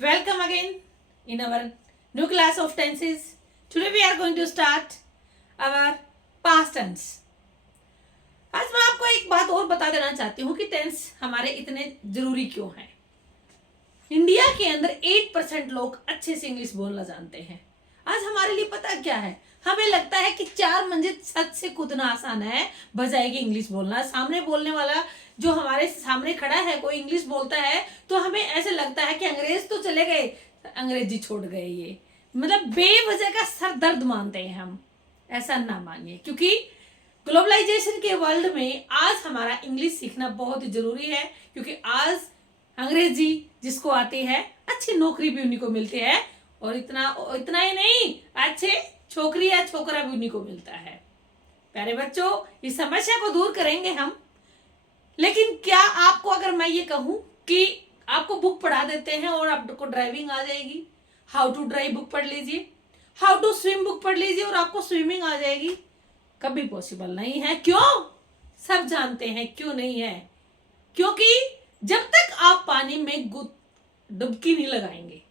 Welcome again in our new class of tenses. Today we are going to start our past tense. आज मैं आपको एक बात और बता देना चाहती हूँ कि टेंस हमारे इतने जरूरी क्यों हैं। इंडिया के अंदर 8% लोग अच्छे से इंग्लिश बोलना जानते हैं। आज हमारे लिए पता क्या है, हमें लगता है कि 4 मंजिल छत से कूदना आसान है बजाय कि इंग्लिश बोलना। सामने बोलने वाला जो हमारे सामने खड़ा है कोई इंग्लिश बोलता है तो हमें ऐसे लगता है कि अंग्रेज तो चले गए, अंग्रेजी छोड़ गए, ये मतलब बेवजह का सर दर्द मानते हैं हम। ऐसा ना मानिए, क्योंकि ग्लोबलाइजेशन के वर्ल्ड में आज हमारा इंग्लिश सीखना बहुत ही जरूरी है, क्योंकि आज अंग्रेजी जिसको आती है अच्छी नौकरी भी उन्हीं को मिलती है, और इतना ही नहीं, अच्छे छोकरी या छोकरा भी उन्हीं को मिलता है। प्यारे बच्चों, इस समस्या को दूर करेंगे हम। लेकिन क्या आपको अगर मैं ये कहूं कि आपको बुक पढ़ा देते हैं और आपको ड्राइविंग आ जाएगी, हाउ टू ड्राइव बुक पढ़ लीजिए, हाउ टू स्विम बुक पढ़ लीजिए और आपको स्विमिंग आ जाएगी, कभी पॉसिबल नहीं है। क्यों? सब जानते हैं क्यों नहीं है। क्योंकि जब तक आप पानी में डुबकी नहीं लगाएंगे,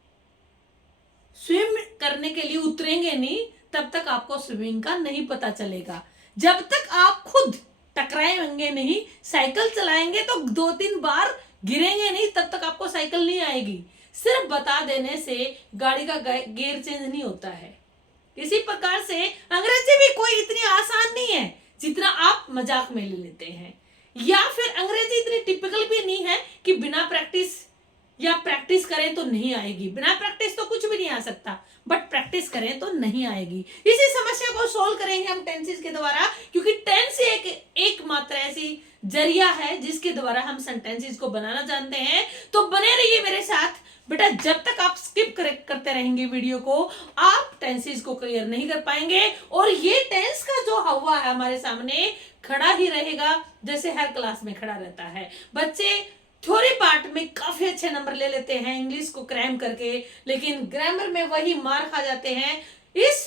स्विम करने के लिए उतरेंगे नहीं, तब तक आपको स्विमिंग का नहीं पता चलेगा। जब तक आप खुद टकराएंगे नहीं, साइकिल चलाएंगे तो 2-3 बार गिरेंगे नहीं, तब तक आपको साइकिल नहीं आएगी। सिर्फ बता देने से गाड़ी का गियर चेंज नहीं होता है। इसी प्रकार से अंग्रेजी भी कोई इतनी आसान नहीं है जितना आप मजाक में ले लेते हैं, या फिर अंग्रेजी इतनी टिपिकल भी नहीं है कि बिना प्रैक्टिस या प्रैक्टिस करें तो नहीं आएगी। बिना प्रैक्टिस तो कुछ भी नहीं आ सकता, बट प्रैक्टिस करें तो नहीं आएगी। इसी समस्या को सोल्व करेंगे हम टेंसेस के द्वारा, क्योंकि टेंस एक मात्र ऐसी जरिया है जिसके द्वारा हम सेंटेंसेस को बनाना जानते हैं। तो बने रहिए मेरे साथ बेटा। जब तक आप स्किप करते रहेंगे वीडियो को, आप टेंसेस को क्लियर नहीं कर पाएंगे, और ये टेंस का जो हवा है हमारे सामने खड़ा ही रहेगा जैसे हर क्लास में खड़ा रहता है। बच्चे थ्योरी पार्ट में काफी अच्छे नंबर ले लेते हैं इंग्लिश को क्रैम करके, लेकिन ग्रामर में वही मार खा जाते हैं। इस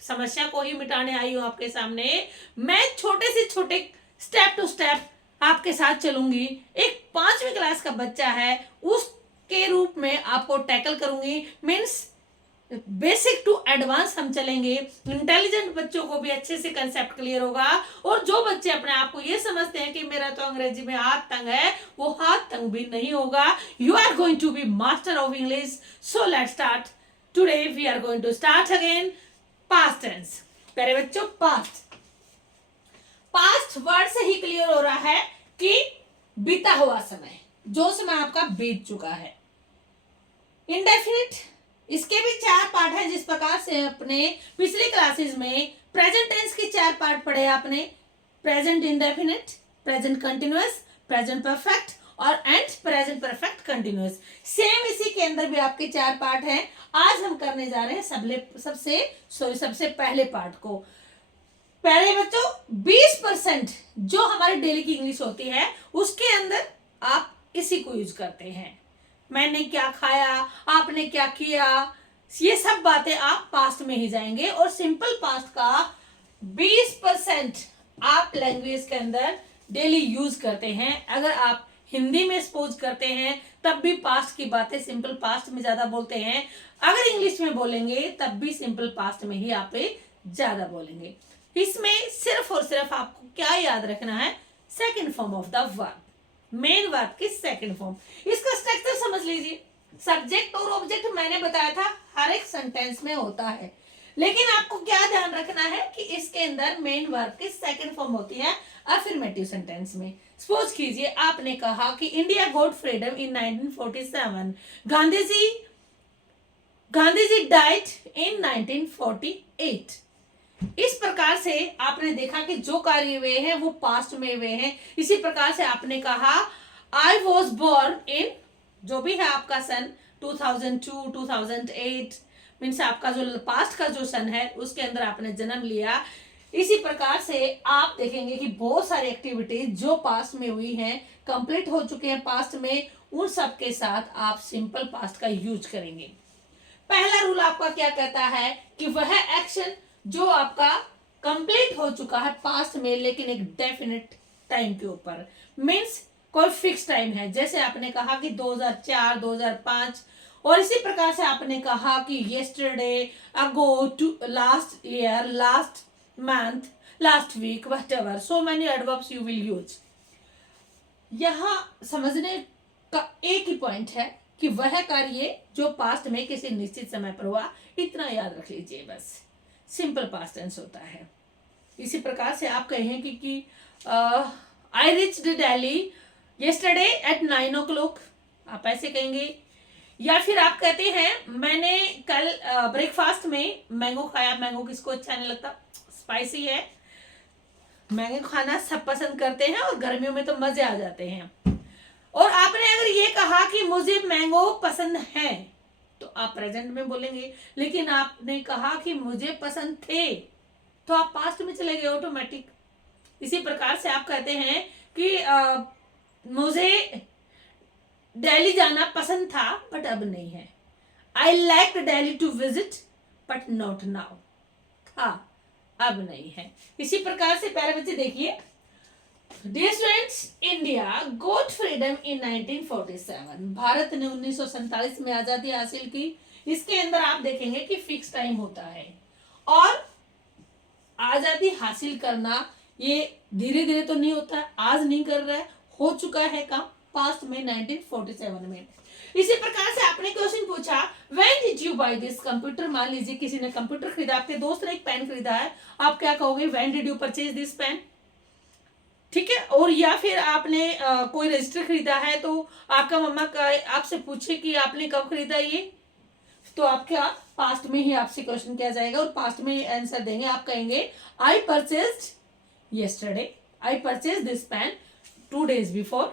समस्या को ही मिटाने आई हूं आपके सामने। मैं छोटे से छोटे स्टेप टू स्टेप आपके साथ चलूंगी। एक 5वीं क्लास का बच्चा है, उसके रूप में आपको टैकल करूंगी। मीन्स बेसिक टू एडवांस हम चलेंगे। इंटेलिजेंट बच्चों को भी अच्छे से कंसेप्ट क्लियर होगा, और जो बच्चे अपने आप को ये समझते हैं कि मेरा तो अंग्रेजी में हाथ तंग है, वो हाथ तंग भी नहीं होगा। You are going to be master of English. So let's start. Today we are going to start again past tense. प्यारे बच्चों, पास्ट वर्ड से ही क्लियर हो रहा है कि बीता हुआ समय, जो समय आपका बीत चुका है। इंडेफिनिट, इसके भी 4 पार्ट हैं। जिस प्रकार से अपने पिछली क्लासेस में प्रेजेंट टेंस के 4 पार्ट पढ़े आपने, present indefinite, present continuous, present perfect और and present perfect continuous. Same इसी के अंदर भी आपके 4 पार्ट हैं। आज हम करने जा रहे हैं सबसे पहले पार्ट को। पहले बच्चों, 20% जो हमारी डेली की इंग्लिश होती है उसके अंदर आप इसी को यूज करते हैं। मैंने क्या खाया, आपने क्या किया, ये सब बातें आप पास्ट में ही जाएंगे, और सिंपल पास्ट का 20% आप लैंग्वेज के अंदर डेली यूज करते हैं। अगर आप हिंदी में सपोज करते हैं तब भी पास्ट की बातें सिंपल पास्ट में ज्यादा बोलते हैं। अगर इंग्लिश में बोलेंगे तब भी सिंपल पास्ट में ही आप ज्यादा बोलेंगे। इसमें सिर्फ और सिर्फ आपको क्या याद रखना है, second form of the verb, main verb की सेकंड फॉर्म। इसका स्ट्रक्चर समझ लीजिए। सब्जेक्ट और ऑब्जेक्ट मैंने बताया था हर एक सेंटेंस में होता है, लेकिन आपको क्या ध्यान रखना है कि इसके अंदर मेन वर्ब की सेकंड फॉर्म होती है अफर्मेटिव सेंटेंस में। सपोज कीजिए आपने कहा कि India got freedom in 1947, Gandhi ji died in 1948। इस प्रकार से आपने देखा कि जो कार्य हुए हैं वो पास्ट में हुए हैं। इसी प्रकार से आपने कहा आई वॉज बोर्न इन, जो भी है आपका सन, 2002, 2008, मीन्स आपका जो पास्ट का जो सन है उसके अंदर आपने जन्म लिया। इसी प्रकार से आप देखेंगे कि बहुत सारी एक्टिविटीज जो पास्ट में हुई हैं, कंप्लीट हो चुके हैं पास्ट में, उन सब के साथ आप सिंपल पास्ट का यूज करेंगे। पहला रूल आपका क्या कहता है कि वह एक्शन जो आपका कंप्लीट हो चुका है पास्ट में, लेकिन एक डेफिनेट टाइम के ऊपर, मीन्स कोई फिक्स टाइम है। जैसे आपने कहा कि 2004, 2005 और इसी प्रकार से आपने कहा कि yesterday, ago, to last year, last month, last week, whatever, so many adverbs you will use. यहाँ समझने का एक ही पॉइंट है कि वह कार्य जो पास्ट में किसी निश्चित समय पर हुआ, इतना याद रख लीजिए बस. सिंपल पास्ट टेंस होता है. इसी प्रकार से आप कहेंगे कि आई reached Delhi yesterday at 9 o'clock, आप ऐसे कहेंगे. या फिर आप कहते हैं मैंने कल ब्रेकफास्ट में मैंगो खाया. मैंगो किसको अच्छा नहीं लगता, स्पाइसी है. मैंगो खाना सब पसंद करते हैं और गर्मियों में तो मजे आ जाते हैं. और आपने अगर ये कहा कि मुझे मैंगो पसंद है तो आप प्रेजेंट में बोलेंगे. लेकिन आपने कहा कि मुझे पसंद थे तो आप पास्ट में चले गए ऑटोमेटिक. इसी प्रकार से आप कहते हैं कि मुझे दिल्ली जाना पसंद था बट अब नहीं है. I like Delhi to visit but not now. हाँ, अब नहीं है. इसी प्रकार से प्यारे बच्चे देखिए, dear students, India got freedom in 1947. Bharat ने 1947 में आजादी हासिल की. इसके अंदर आप देखेंगे कि फिक्स टाइम होता है और आजादी हासिल करना ये धीरे धीरे तो नहीं होता है. आज नहीं कर रहा है, हो चुका है काम पास्ट में 1947 में. इसी प्रकार से आपने क्वेश्चन पूछा when did you buy this computer. मान लीजिए किसी ने कंप्यूटर खरीदा, आपके दोस्त ने एक पेन खरीदा है, आप क्या कहोगे, when did you purchase this pen. ठीक है. और या फिर आपने कोई रजिस्टर खरीदा है तो आपका मम्मा का आपसे पूछे कि आपने कब खरीदा ये, तो आपका पास्ट में ही आपसे क्वेश्चन किया जाएगा और पास्ट में ही आंसर देंगे. आप कहेंगे आई purchased yesterday, I purchased this pen 2 days before,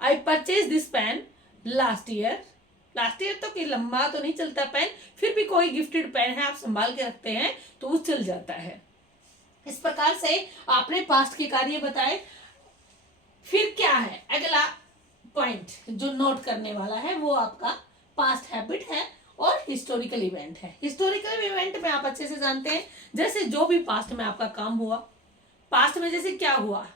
I purchased this pen last year. Last year तो कि लंबा तो नहीं चलता पेन, फिर भी कोई गिफ्टेड पेन है आप संभाल के रखते हैं तो वो चल जाता है. इस प्रकार से आपने पास्ट के कार्य बताए. फिर क्या है अगला पॉइंट जो नोट करने वाला है, वो आपका पास्ट हैबिट है और हिस्टोरिकल इवेंट है. हिस्टोरिकल इवेंट में आप अच्छे से जानते हैं, जैसे जो भी पास्ट में आपका काम हुआ. पास्ट में जैसे क्या हुआ,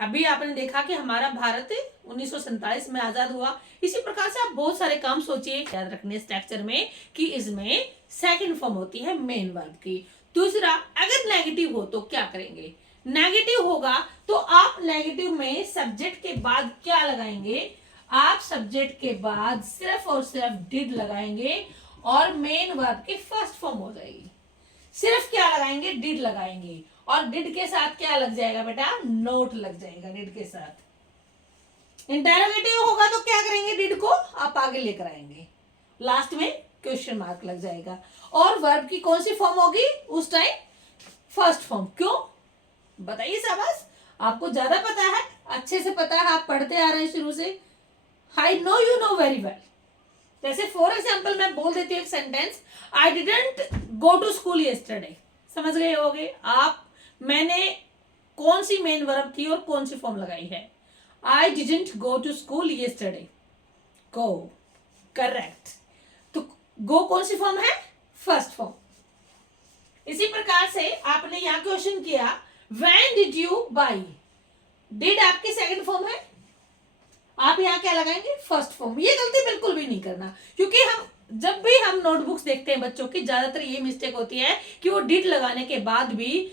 अभी आपने देखा कि हमारा भारत 1947 में आजाद हुआ. इसी प्रकार से आप बहुत सारे काम सोचिए. याद रखने स्ट्रक्चर में कि इसमें सेकंड फॉर्म होती है मेन वर्ब की. दूसरा, अगर नेगेटिव हो तो क्या करेंगे. नेगेटिव होगा तो आप नेगेटिव में सब्जेक्ट के बाद क्या लगाएंगे, आप सब्जेक्ट के बाद सिर्फ और सिर्फ डिड लगाएंगे और मेन वर्ब की फर्स्ट फॉर्म हो जाएगी. सिर्फ क्या लगाएंगे, डिड लगाएंगे और डिड के साथ क्या लग जाएगा बेटा, नोट लग जाएगा. डिड के साथ इंटरोगेटिव होगा तो क्या करेंगे, डिड को आप आगे लेकर आएंगे, लास्ट में क्वेश्चन मार्क लग जाएगा. और वर्ब की कौन सी फॉर्म होगी उस टाइम, फर्स्ट फॉर्म. क्यों बताइए शाबाश, आपको ज्यादा पता है, अच्छे से पता है, आप पढ़ते आ रहे हैं शुरू से. I know you know very well. जैसे फॉर एग्जाम्पल मैं बोल देती हूँ एक sentence, I didn't go to school yesterday. समझ गए होगे आप मैंने कौन सी मेन वर्ब थी और कौन सी फॉर्म लगाई है. I didn't go to school yesterday. Go, correct. तो गो कौन सी फॉर्म है, फर्स्ट फॉर्म. इसी प्रकार से आपने यहां क्वेश्चन किया when did you buy. Did आपकी सेकंड फॉर्म है, आप यहाँ क्या लगाएंगे, फर्स्ट फॉर्म. ये गलती बिल्कुल भी नहीं करना, क्योंकि हम जब भी हम नोटबुक्स देखते हैं बच्चों की, ज्यादातर ये मिस्टेक होती है कि वो डिड लगाने के बाद भी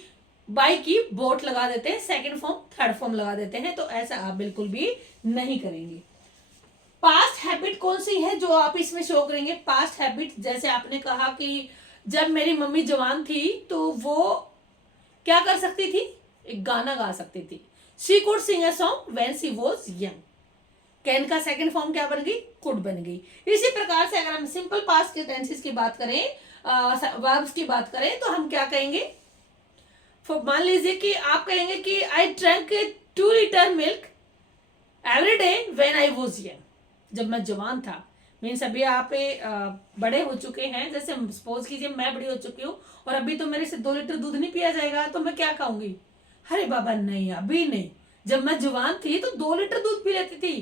बाई की बोट लगा देते हैं, सेकंड फॉर्म थर्ड फॉर्म लगा देते हैं. तो ऐसा आप बिल्कुल भी नहीं करेंगे. पास्ट हैबिट कौन सी है जो आप इसमें शो करेंगे. पास्ट हैबिट जैसे आपने कहा कि जब मेरी मम्मी जवान थी तो वो क्या कर सकती थी, एक गाना गा सकती थी. She could sing a song when she was young. Can का सेकंड फॉर्म क्या बन गई, कुड बन गई. इसी प्रकार से अगर हम सिंपल पास्ट के टेंसेस की बात करें, वर्ब्स की बात करें, तो हम क्या कहेंगे. मान लीजिए कि आप कहेंगे कि I drank 2 litre milk every day when I was young. जब मैं जवान था, मीन्स अभी आप बड़े हो चुके हैं. जैसे सपोज कीजिए मैं बड़ी हो चुकी हूँ और अभी तो मेरे से 2 लीटर दूध नहीं पिया जाएगा, तो मैं क्या खाऊंगी, अरे बाबा नहीं अभी नहीं. जब मैं जवान थी तो 2 लीटर दूध पी लेती थी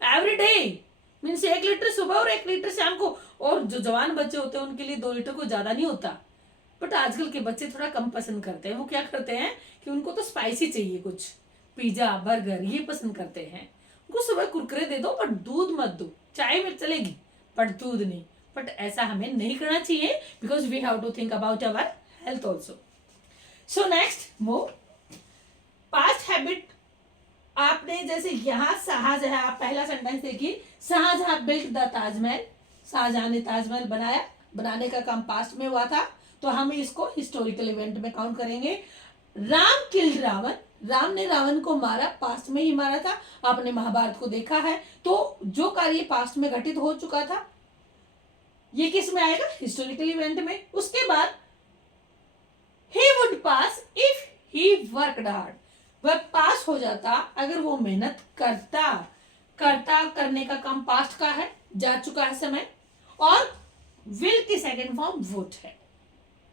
एवरी डे. मीन्स 1 लीटर सुबह और 1 लीटर शाम को. और जो जवान बच्चे होते हैं उनके लिए 2 लीटर को ज्यादा नहीं होता. बट आजकल के बच्चे थोड़ा कम पसंद करते हैं. वो क्या करते हैं कि उनको तो स्पाइसी चाहिए, कुछ पिज्जा बर्गर ये पसंद करते हैं. उनको सुबह कुरकुरे दे दो बट दूध मत दो. चाय में चलेगी बट दूध नहीं। बट ऐसा हमें नहीं करना चाहिए, because we have to think about our health also. So next move past habit. आपने जैसे यहाँ शाहजहां, आप पहला सेंटेंस देखिए, शाहजहां बिल्ट द ताजमहल। शाहजहां ने ताजमहल बनाया, बनाने का काम पास्ट में हुआ था, तो हम इसको हिस्टोरिकल इवेंट में काउंट करेंगे। राम किल्ड रावण, राम ने रावण को मारा, पास्ट में ही मारा था। आपने महाभारत को देखा है, तो जो कार्य पास्ट में घटित हो चुका था, ये किस में आएगा? हिस्टोरिकल इवेंट में। उसके बाद he would pass if he worked hard, वह पास हो जाता अगर वो मेहनत करता। करने का काम पास्ट का है, जा चुका है समय। और विल की सेकंड फॉर्म वुड है।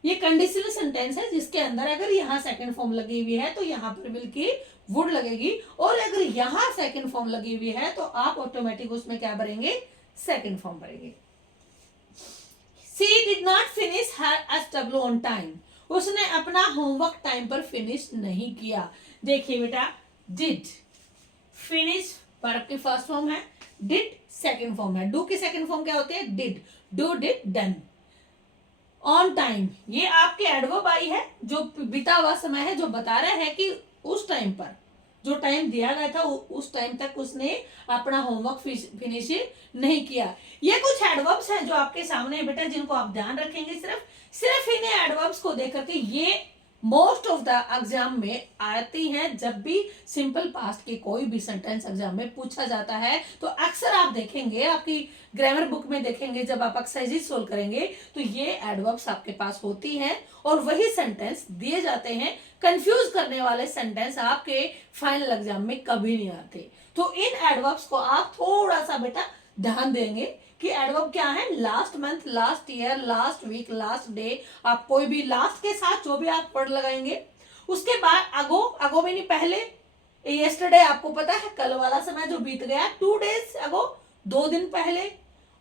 ये कंडीशनल सेंटेंस है जिसके अंदर अगर यहाँ सेकंड फॉर्म लगी हुई है तो यहाँ पर विल की वुड लगेगी, और अगर यहाँ सेकंड फॉर्म लगी हुई है तो आप ऑटोमेटिक उसमें क्या भरेंगे? सेकंड फॉर्म भरेंगे। She did not finish her SW on time, उसने अपना होमवर्क टाइम पर फिनिश नहीं किया। देखिए बेटा, डिड फिनिश वर्ब की फर्स्ट फॉर्म है, डिड सेकंड फॉर्म है। डू की सेकंड फॉर्म क्या होती है? Did. Do, did, done. On time, ये आपके एडवर्ब आई है जो बीता हुआ समय है, जो बता रहा है कि उस टाइम पर जो टाइम दिया गया था उस टाइम तक उसने अपना होमवर्क फिनिश नहीं किया। ये कुछ एडवर्ब्स हैं जो आपके सामने है बेटा, जिनको आप ध्यान रखेंगे। सिर्फ इन्हें एडवर्ब्स को देख करके ये मोस्ट ऑफ द एग्जाम में आती हैं। जब भी सिंपल पास्ट के कोई भी सेंटेंस एग्जाम में पूछा जाता है तो अक्सर आप देखेंगे, आपकी ग्रामर बुक में देखेंगे, जब आप एक्सरसाइज सोल्व करेंगे तो ये एडवर्ब्स आपके पास होती हैं और वही सेंटेंस दिए जाते हैं। कंफ्यूज करने वाले सेंटेंस आपके फाइनल एग्जाम में कभी नहीं आते। तो इन एडवर्ब्स को आप थोड़ा सा बेटा ध्यान देंगे कि एडवर्ब क्या है। Last month, last year, last week, last day, आप कोई भी लास्ट के साथ जो भी आप वर्ड लगाएंगे। उसके बाद अगो, अगो में नहीं पहले। यस्टरडे आपको पता है कल वाला समय जो बीत गया, 2 days अगो, 2 दिन पहले।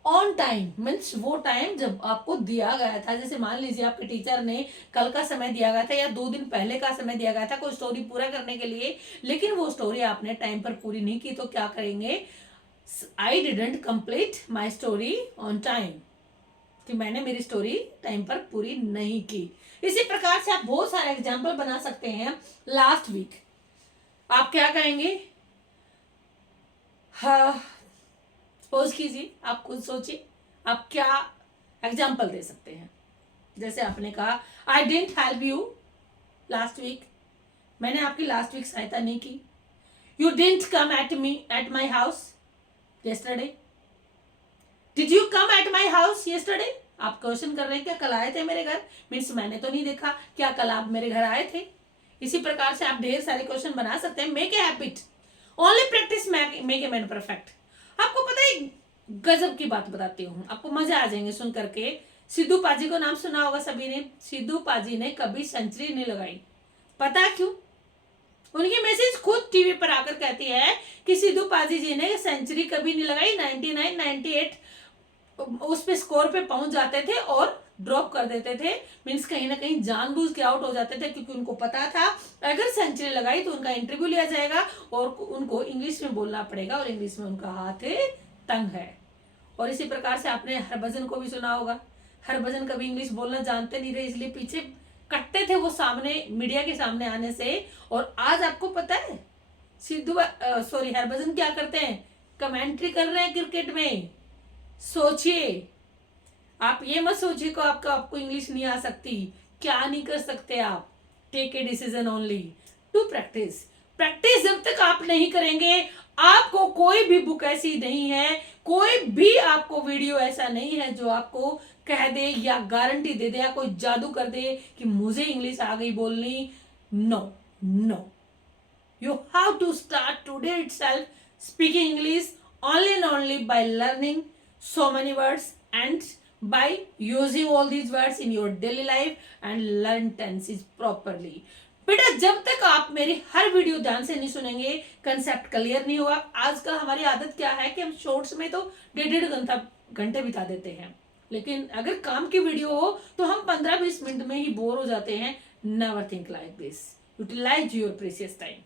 ऑन टाइम मीन्स वो टाइम जब आपको दिया गया था। जैसे मान लीजिए आपके टीचर ने कल का समय दिया गया था या 2 दिन पहले का समय दिया गया था कोई स्टोरी पूरा करने के लिए, लेकिन वो स्टोरी आपने टाइम पर पूरी नहीं की, तो क्या करेंगे? I didn't complete my story on time, कि मैंने मेरी स्टोरी टाइम पर पूरी नहीं की। इसी प्रकार से आप बहुत सारे एग्जाम्पल बना सकते हैं। लास्ट वीक आप क्या कहेंगे? हाँ, सपोज कीजिए, आप खुद सोचिए आप क्या एग्जाम्पल दे सकते हैं। जैसे आपने कहा I didn't help you last week, मैंने आपकी लास्ट वीक सहायता नहीं की। You didn't come at my house yesterday, did you come at my house yesterday? आप क्वेश्चन कर रहे हैं क्या कल आए थे मेरे घर, मीन्स मैंने तो नहीं देखा, क्या कल आप मेरे घर आए थे? इसी प्रकार से आप ढेर सारे क्वेश्चन बना सकते हैं। Make a habit, only practice make a man perfect. आपको पता है गजब की बात बताती हूँ, आपको मजा आ जाएंगे सुन करके। सिद्धू पाजी को नाम सुना होगा सभी ने। सिद्धू पाजी ने कभी सेंचुरी नहीं लगाई, पता क्यों? उनकी मैसेज खुद टीवी पर आकर कहती है कि सिद्धू पाजी जी ने सेंचुरी कभी नहीं लगाई। 99, 98 उस पे स्कोर पे पहुंच जाते थे और ड्रॉप कर देते थे, मीन्स कहीं ना कहीं जानबूझ के आउट हो जाते थे, क्योंकि उनको पता था अगर सेंचुरी लगाई तो उनका इंटरव्यू लिया जाएगा और उनको इंग्लिश में बोलना पड़ेगा, और इंग्लिश में उनका हाथ तंग है। और इसी प्रकार से आपने हरभजन को भी सुना होगा। हरभजन कभी इंग्लिश बोलना जानते नहीं थे, इसलिए पीछे कटते थे वो सामने मीडिया के सामने आने से। और आज आपको पता है हरभजन क्या करते हैं? कमेंट्री कर रहे हैं क्रिकेट में। सोचिए, आप ये मत सोचिए को आपको इंग्लिश नहीं आ सकती, क्या नहीं कर सकते आप। Take a decision only to practice. Practice जब तक आप नहीं करेंगे, आपको कोई भी बुक ऐसी नहीं है, कोई भी आपको वीडियो ऐसा नहीं है जो आपको कह दे या गारंटी दे दे या कोई जादू कर दे कि मुझे इंग्लिश आ गई बोलनी। No no, you have to start today itself speaking English only and only by learning so many words and by using all these words in your daily life and learn tenses properly. बेटा जब तक आप मेरी हर video ध्यान से नहीं सुनेंगे, concept clear नहीं होगा। आजकल हमारी आदत क्या है कि हम शॉर्ट्स में तो 1.5 घंटे बिता देते हैं, लेकिन अगर काम की वीडियो हो तो हम 15-20 मिनट में ही बोर हो जाते हैं। Never think like this, utilise your precious time.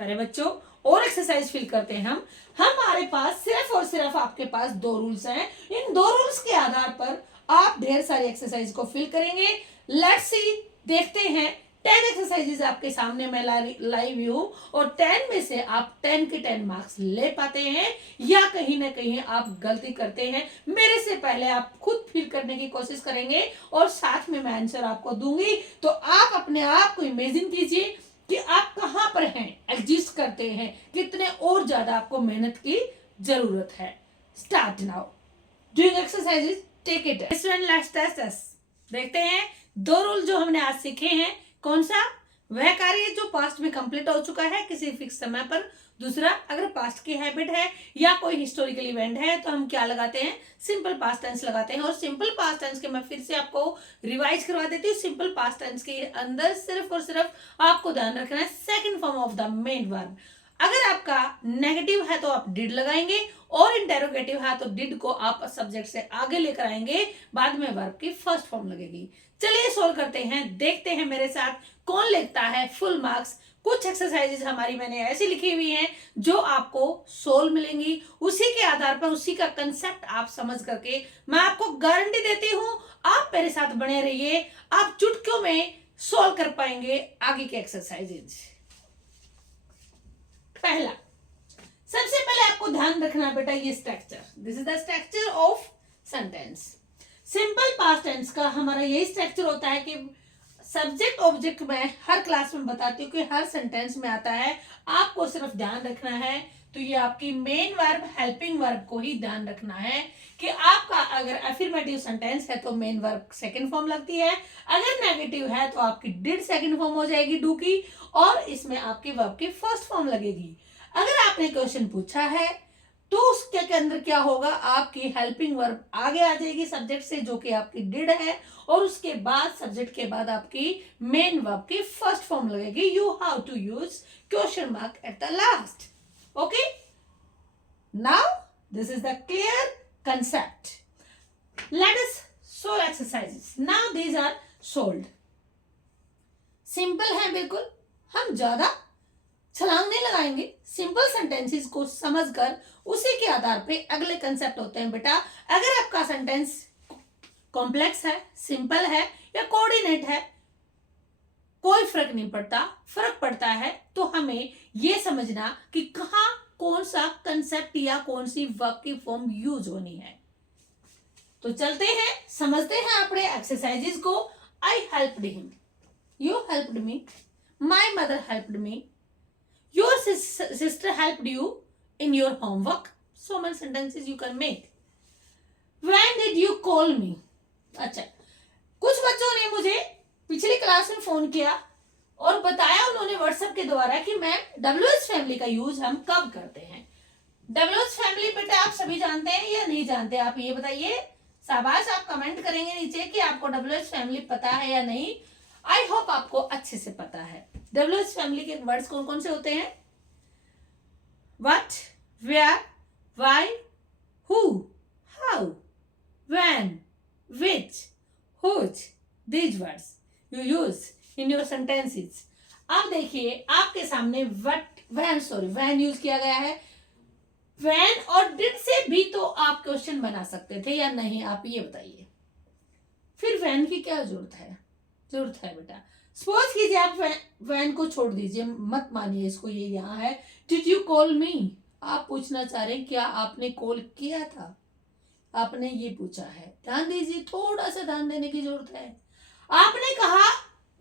प्यारे बच्चों, और एक्सरसाइज फिल करते हैं हम। हमारे पास सिर्फ और सिर्फ आपके पास 2 रूल्स हैं। इन 2 रूल्स के आधार पर आप ढेर सारी एक्सरसाइज को फिल करेंगे। लेट्स सी, देखते हैं। 10 एक्सरसाइजेज आपके सामने मैं लाई हुई हूं और 10 में से आप 10 के 10 मार्क्स ले पाते हैं या कहीं ना कहीं आप गलती करते हैं। मेरे से पहले आप खुद फिल करने की कोशिश करेंगे और साथ में मैं आंसर आपको दूंगी। तो आप अपने आप को इमेजिन कीजिए कि आप कहां पर हैं, एग्जिस्ट करते हैं, कितने और ज्यादा आपको मेहनत की जरूरत है। Start now doing exercises, take it. Student, let's test. देखते हैं 2 रूल जो हमने आज सीखे हैं। कौन सा? वह कार्य जो पास्ट में कंप्लीट हो चुका है किसी फिक्स समय पर। दूसरा, अगर पास्ट की हैबिट है या कोई हिस्टोरिकल इवेंट है तो हम क्या लगाते हैं? सिंपल पास्ट टेंस लगाते हैं। और सिंपल पास्ट टेंस के मैं फिर से आपको रिवाइज करवा देती हूँ। सिंपल पास्ट टेंस के अंदर सिर्फ और सिर्फ आपको ध्यान रखना है second form of the main verb. अगर आपका नेगेटिव है तो आप डिड लगाएंगे और इंटेरोगेटिव है तो डिड को आप सब्जेक्ट से आगे लेकर आएंगे, बाद में वर्ब की फर्स्ट फॉर्म लगेगी। चलिए सोल्व करते हैं, देखते हैं मेरे साथ कौन लेता है फुल मार्क्स। कुछ एक्सरसाइजेज हमारी मैंने ऐसी लिखी हुई हैं जो आपको सोल्व मिलेंगी। उसी के आधार पर, उसी का कंसेप्ट आप समझ करके मैं आपको गारंटी देती हूं आप मेरे साथ बने रहिए, आप चुटकियों में सोल्व कर पाएंगे आगे के एक्सरसाइजेज। पहला, सबसे पहले आपको ध्यान रखना बेटा ये structure. This is the structure of sentence. Simple past tense का हमारा यही स्ट्रक्चर होता है कि सब्जेक्ट ऑब्जेक्ट में हर क्लास में बताती हूँ कि हर सेंटेंस में आता है। आपको सिर्फ ध्यान रखना है तो ये आपकी मेन वर्ब, हेल्पिंग वर्ब को ही ध्यान रखना है कि आपका अगर अफर्मेटिव सेंटेंस है तो मेन वर्ब सेकंड फॉर्म लगती है, अगर नेगेटिव है तो आपकी डिड सेकंड फॉर्म हो जाएगी डू की, और इसमें आपकी वर्ब की फर्स्ट फॉर्म लगेगी। अगर आपने क्वेश्चन पूछा है तो उसके अंदर क्या होगा? आपकी हेल्पिंग वर्ब आगे आ जाएगी सब्जेक्ट से जो कि आपकी डिड है, और उसके बाद सब्जेक्ट के बाद आपकी मेन वर्ब की फर्स्ट फॉर्म लगेगी। You have to use question mark at the last. Okay, now this is the clear concept. Let us solve exercises. Now these are solved. Simple है बिल्कुल, हम ज्यादा छलांग नहीं लगाएंगे। सिंपल सेंटेंसेस को समझकर उसी के आधार पे अगले कंसेप्ट होते हैं बेटा। अगर आपका सेंटेंस कॉम्प्लेक्स है, सिंपल है या कोऑर्डिनेट है, कोई फर्क नहीं पड़ता। फर्क पड़ता है तो हमें यह समझना कि कहां कौन सा कंसेप्ट या कौन सी वर्ब की फॉर्म यूज होनी है। तो चलते हैं, समझते हैं अपने एक्सरसाइजेस को। आई helped him, you helped me, my mother helped me, your sister helped you in your homework. So many sentences you can make. When did you call me? अच्छा, कुछ बच्चों ने मुझे पिछली क्लास में फोन किया और बताया उन्होंने व्हाट्सएप के द्वारा कि मैं WH फैमिली का यूज हम कब करते हैं। WH फैमिली बेटा आप सभी जानते हैं या नहीं जानते? आप ये बताइए। शाबाश, आप कमेंट करेंगे नीचे कि आपको WH फैमिली पता है या नहीं। आई होप आपको अच्छे से पता है। WH फैमिली के वर्ड्स कौन कौन से होते हैं? What, where, why, who, how, when, which, whose, these words you use in your sentences. अब देखिए आपके सामने when यूज किया गया है। when और did से भी तो आप क्वेश्चन बना सकते थे या नहीं? आप ये बताइए। फिर when की क्या जरूरत है? जरूरत है बेटा। सपोज कीजिए आप वैन को छोड़ दीजिए, मत मानिए इसको, ये यहाँ है। डिड यू कॉल मी? आप पूछना चाह रहे हैं क्या आपने कॉल किया था? आपने ये पूछा है। ध्यान दीजिए, थोड़ा सा ध्यान देने की जरूरत है। आपने कहा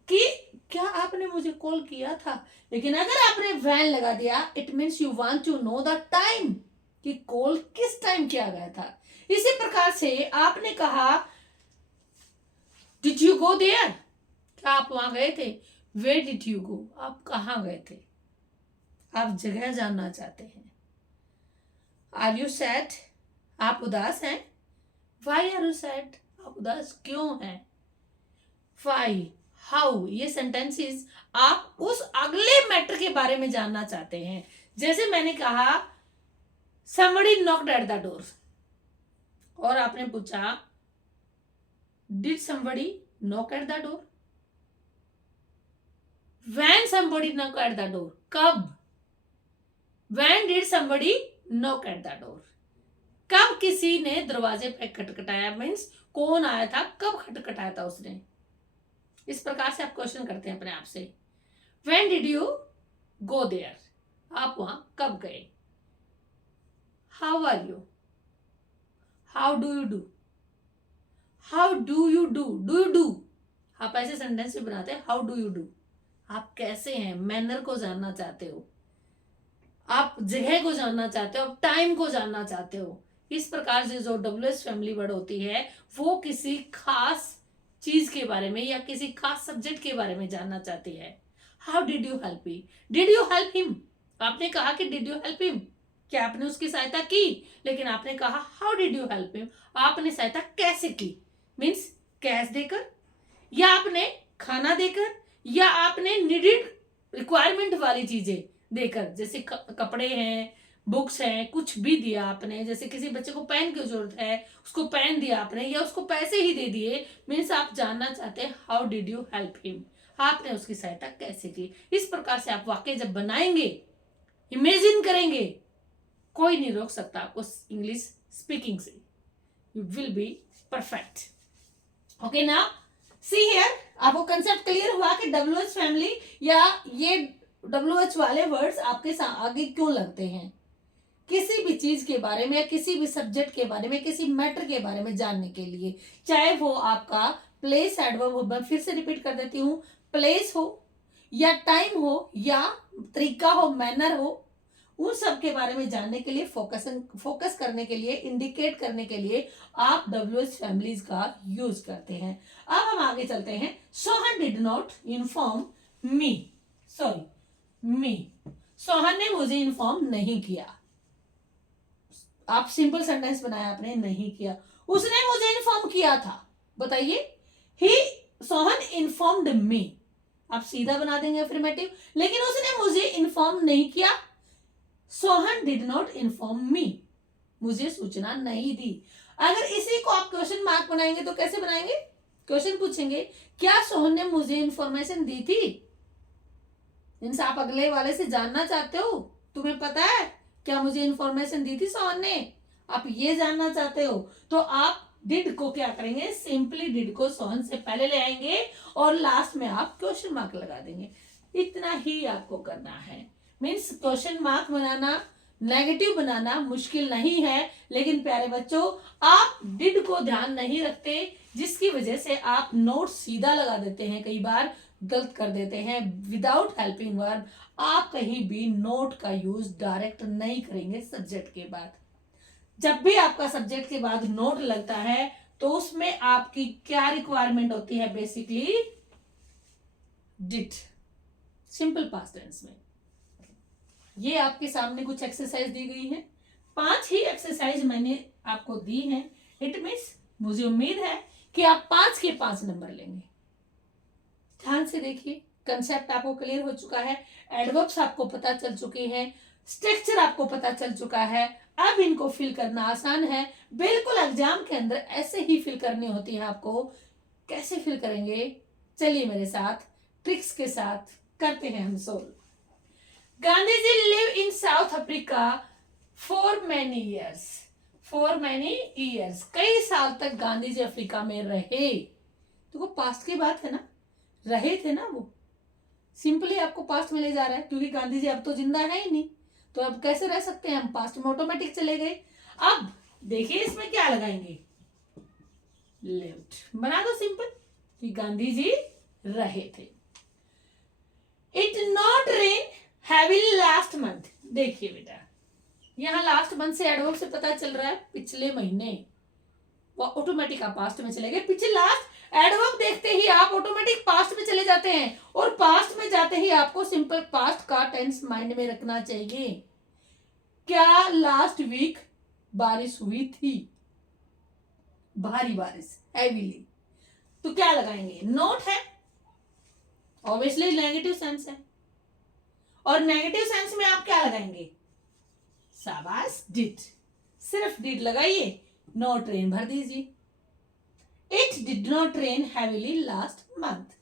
कि क्या आपने मुझे कॉल किया था, लेकिन अगर आपने वैन लगा दिया it means you want to know the time कि कॉल किस टाइम किया गया था। इसी प्रकार से आपने कहा डिड यू गो देयर? क्या आप वहां गए थे? Where did you go? आप कहाँ गए थे? आप जगह जानना चाहते हैं। Are you sad? आप उदास हैं। Why are you sad? आप उदास क्यों हैं। वाई, हाउ, ये सेंटेंसेस आप उस अगले मैटर के बारे में जानना चाहते हैं। जैसे मैंने कहा somebody knocked at the door और आपने पूछा did somebody knock at the door? When somebody knocked at the door, कब? When did somebody knock at the door? कब किसी ने दरवाजे पे खटखटाया, मीन्स कौन आया था, कब खटखटाया था उसने। इस प्रकार से आप क्वेश्चन करते हैं अपने आप से। When did you go there? आप वहां कब गए। How are you? How do you do? How do you do? Do you do? आप ऐसे सेंटेंस भी बनाते हैं, हाउ डू यू डू, आप कैसे हैं, मैनर को जानना चाहते हो, आप जगह को जानना चाहते हो, आप टाइम को जानना चाहते हो। इस प्रकार से जो WH फैमिली वर्ड होती है वो किसी खास चीज के बारे में या किसी खास सब्जेक्ट के बारे में जानना चाहती है। How did you help me, did you help him, आपने कहा कि डिड यू हेल्प हिम, क्या आपने उसकी सहायता की, लेकिन आपने कहा how did you help him, आपने सहायता कैसे की, मीन्स कैश देकर, या आपने खाना देकर, या आपने नीडेड रिक्वायरमेंट वाली चीजें देकर, जैसे कपड़े हैं, बुक्स हैं, कुछ भी दिया आपने, जैसे किसी बच्चे को पेन की जरूरत है उसको पेन दिया आपने, या उसको पैसे ही दे दिए, मीन्स आप जानना चाहते हैं how did you help him, आपने उसकी सहायता कैसे की। इस प्रकार से आप वाक्य जब बनाएंगे, इमेजिन करेंगे, कोई नहीं रोक सकता आपको इंग्लिश स्पीकिंग से, you will be perfect. Okay ना, सी हियर, आपको कंसेप्ट क्लियर हुआ कि WH फैमिली या ये WH वाले वर्ड्स आपके आगे क्यों लगते हैं। किसी भी चीज के बारे में या किसी भी सब्जेक्ट के बारे में, किसी मैटर के बारे में जानने के लिए, चाहे वो आपका प्लेस एडवर्ब हो, मैं फिर से रिपीट कर देती हूँ, प्लेस हो या टाइम हो या तरीका हो, मैनर हो, उन सब के बारे में जानने के लिए, फोकस करने के लिए, इंडिकेट करने के लिए आप WH फैमिलीज का यूज करते हैं। अब हम आगे चलते हैं। Sohan did not inform me, Sohan ने मुझे इन्फॉर्म नहीं किया। आप सिंपल सेंटेंस बनाया आपने, नहीं किया, उसने मुझे इन्फॉर्म किया था, बताइए, सोहन इन्फॉर्म्ड मी, आप सीधा बना देंगे अफर्मेटिव, लेकिन उसने मुझे इन्फॉर्म नहीं किया। Sohan did not inform me, मुझे सूचना नहीं दी। अगर इसी को आप क्वेश्चन मार्क बनाएंगे तो कैसे बनाएंगे, क्वेश्चन पूछेंगे, क्या सोहन ने मुझे इंफॉर्मेशन दी थी, मीन्स आप अगले वाले से जानना चाहते हो, तुम्हें पता है क्या मुझे इंफॉर्मेशन दी थी सोहन ने, आप ये जानना चाहते हो, तो आप डिड को क्या करेंगे, सिंपली डिड को सोहन से पहले ले आएंगे और लास्ट में आप क्वेश्चन मार्क लगा देंगे। इतना ही आपको करना है, मीन्स क्वेश्चन मार्क बनाना, नेगेटिव बनाना मुश्किल नहीं है, लेकिन प्यारे बच्चों आप डिड को ध्यान नहीं रखते, जिसकी वजह से आप नोट सीधा लगा देते हैं, कई बार गलत कर देते हैं विदाउट हेल्पिंग वर्ब। आप कहीं भी नोट का यूज डायरेक्ट नहीं करेंगे सब्जेक्ट के बाद। जब भी आपका सब्जेक्ट के बाद नोट लगता है तो उसमें आपकी क्या रिक्वायरमेंट होती है, basically did, simple past tense में। ये आपके सामने कुछ एक्सरसाइज दी गई है, 5 ही एक्सरसाइज मैंने आपको दी है। इट मीन्स मुझे उम्मीद है कि आप 5 के 5 नंबर लेंगे। ध्यान से देखिए, कंसेप्ट आपको क्लियर हो चुका है, एडवर्ब्स आपको पता चल चुके हैं, स्ट्रक्चर आपको पता चल चुका है। अब इनको फिल करना आसान है, बिल्कुल एग्जाम के अंदर ऐसे ही फिल करनी होती है आपको। कैसे फिल करेंगे, चलिए मेरे साथ ट्रिक्स के साथ करते हैं हम solve. Gandhi ji live in South Africa for many years, कई साल तक गांधी जी अफ्रीका में रहे। तो वो पास्ट की बात है ना, रहे थे ना, वो सिंपली आपको पास्ट में ले जा रहा है, क्योंकि गांधी जी अब तो जिंदा है ही नहीं, तो अब कैसे रह सकते हैं हम, पास्ट में ऑटोमेटिक चले गए। अब देखिए इसमें क्या लगाएंगे, लिव्ड बना दो सिंपल, कि गांधी जी रहे थे। It not rain heavily last month, देखिए बेटा यहाँ लास्ट मंथ से एडवर्ब से पता चल रहा है पिछले महीने, वो ऑटोमेटिक आप पास्ट में चले गए। पिछले लास्ट एडवर्ब देखते ही आप ऑटोमेटिक पास्ट में चले जाते हैं, और पास्ट में जाते ही आपको सिंपल पास्ट का टेंस माइंड में रखना चाहिए। क्या लास्ट वीक बारिश हुई थी, भारी बारिश, हैवीली, तो क्या लगाएंगे, नोट है, ऑब्वियसली नेगेटिव सेंस है, और नेगेटिव सेंस में आप क्या लगाएंगे, शाबाश डिड, सिर्फ डिड लगाइए, नॉट रेन भर दीजिए। It did not rain heavily last month.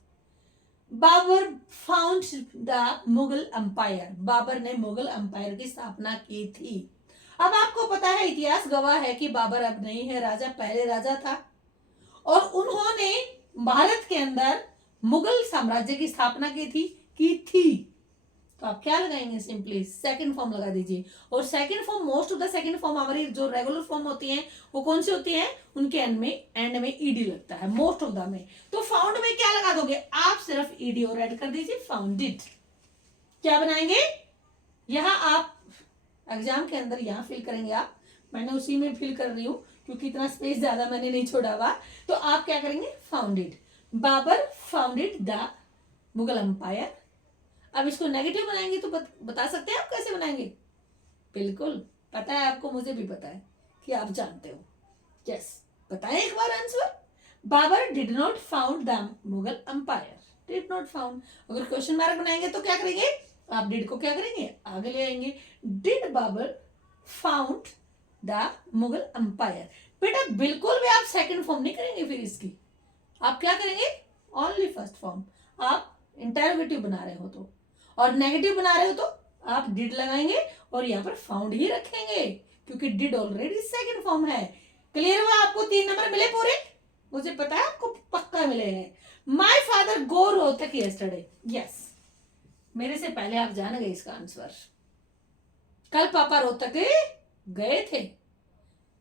Babur found the Mughal empire, Babur ने मुगल एम्पायर की स्थापना की थी। अब आपको पता है, इतिहास गवाह है कि बाबर अब नहीं है राजा, पहले राजा था और उन्होंने भारत के अंदर मुगल साम्राज्य की स्थापना की थी। तो आप क्या लगाएंगे, सिंपली सेकंड फॉर्म लगा दीजिए। और second form, most of the second form हमारी जो रेगुलर फॉर्म होती हैं वो कौन सी होती है, उनके एंड में ईडी लगता है मोस्ट ऑफ द में। तो फाउंड में क्या लगा दोगे आप, सिर्फ ईडी और ऐड कर दीजिए, फाउंडेड। क्या बनाएंगे, यहां आप एग्जाम के अंदर यहां फिल करेंगे आप, मैंने उसी में फिल कर रही हूं क्योंकि इतना स्पेस ज्यादा मैंने नहीं छोड़ा हुआ। तो आप क्या करेंगे, founded, Babur founded the Mughal empire. अब इसको नेगेटिव बनाएंगे तो बता सकते हैं आप कैसे बनाएंगे, बिल्कुल पता है आपको, मुझे भी पता है कि आप जानते हो। यस, बताएं एक बार answer. Babur did not found the Mughal empire, did not found. अगर क्वेश्चन मार्क बनाएंगे तो क्या करेंगे आप, डिड को क्या करेंगे आगे ले आएंगे, did Babur found the Mughal empire. बेटा बिल्कुल भी आप सेकंड फॉर्म नहीं करेंगे, फिर इसकी आप क्या करेंगे, ओनली फर्स्ट फॉर्म। आप इंटरोगेटिव बना रहे हो तो, और नेगेटिव बना रहे हो तो आप डिड लगाएंगे और यहाँ पर फाउंड ही रखेंगे क्योंकि डिड ऑलरेडी सेकंड फॉर्म है। क्लियर हुआ, आपको 3 नंबर मिले पूरे, मुझे पता है आपको पक्का मिले हैं। My father go Rohtak yesterday, yes, मेरे से पहले आप जान गए इसका आंसर। कल पापा रोहतक गए थे,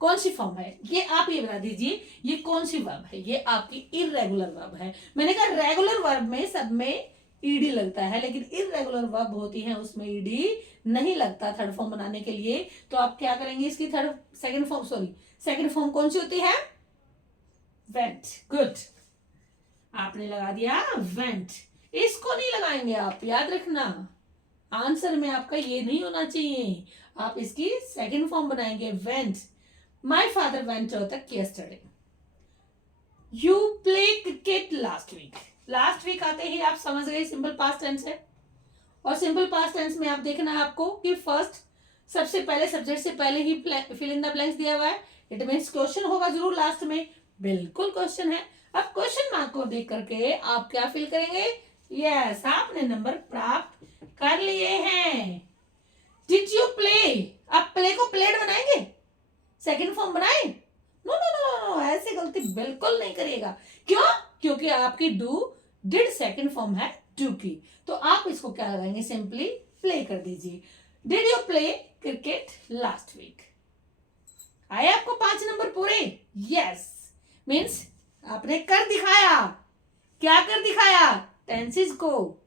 कौन सी फॉर्म है ये, आप ये बता दीजिए ये कौन सी वर्ब है, ये आपकी इररेगुलर वर्ब है। मैंने कहा रेगुलर वर्ब में सब में ईडी लगता है, लेकिन इररेगुलर वर्ब होती है उसमें ईडी नहीं लगता थर्ड फॉर्म बनाने के लिए। तो आप क्या करेंगे इसकी सेकंड फॉर्म कौन सी होती है, वेंट। गुड, आपने लगा दिया वेंट, इसको नहीं लगाएंगे आप, याद रखना आंसर में आपका ये नहीं होना चाहिए, आप इसकी सेकंड फॉर्म बनाएंगे went. My father went Rohtak yesterday. You play cricket last week, last week आते ही आप समझ गए सिंपल पास्ट टेंस है। और सिंपल पास्ट टेंस में आप देखना है आपको कि फर्स्ट सबसे पहले सब्जेक्ट से पहले ही फिल इन द ब्लैंक्स दिया हुआ है, इट मींस क्वेश्चन होगा जरूर लास्ट में, बिल्कुल क्वेश्चन है। अब क्वेश्चन मार्क को देख करके आप क्या फिल करेंगे, यस आपने नंबर प्राप्त कर लिए हैं। डिड यू प्ले, आप प्ले को प्लेड बनाएंगे, सेकंड फॉर्म बनाए, नो नो नो नो, ऐसी गलती बिल्कुल नहीं करिएगा। क्यों, क्योंकि आपकी डू डिड सेकंड फॉर्म है डू की, तो आप इसको क्या लगाएंगे, सिंपली प्ले कर दीजिए। Did you play cricket last week. आए आपको 5 नंबर पूरे, यस मीन्स आपने कर दिखाया। क्या कर दिखाया, टेंसेस को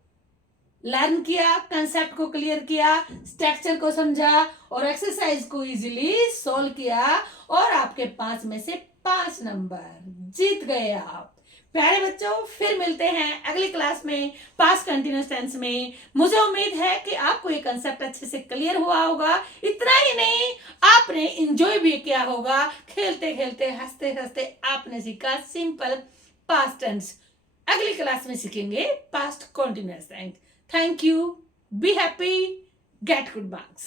लर्न किया, कंसेप्ट को क्लियर किया, स्ट्रक्चर को समझा और एक्सरसाइज को इजीली सॉल्व किया और आपके 5 में से 5 नंबर जीत गए आप। प्यारे बच्चों, फिर मिलते हैं अगली क्लास में पास्ट कंटिन्यूअस टेंस में। मुझे उम्मीद है कि आपको ये कंसेप्ट अच्छे से क्लियर हुआ होगा। इतना ही नहीं, आपने एंजॉय भी किया होगा, खेलते खेलते हंसते हंसते आपने सीखा सिंपल पास्ट टेंस। अगली क्लास में सीखेंगे past continuous tense. Thank you. Be happy. Get good marks.